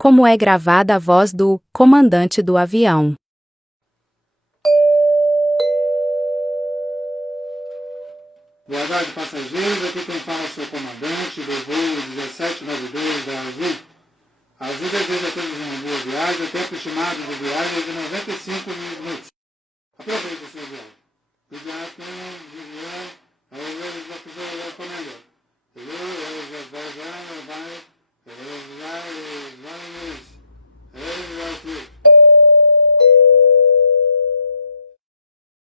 como é gravada a voz do comandante do avião. Boa tarde, passageiros. Aqui quem fala é o seu comandante do voo 1792 da Azul. A Azul deseja a todos uma boa viagem. O tempo estimado de viagem é de 95 minutos. Aproveite a sua viagem. Good afternoon, Vivian. Our ladies officer, welcome. Hello,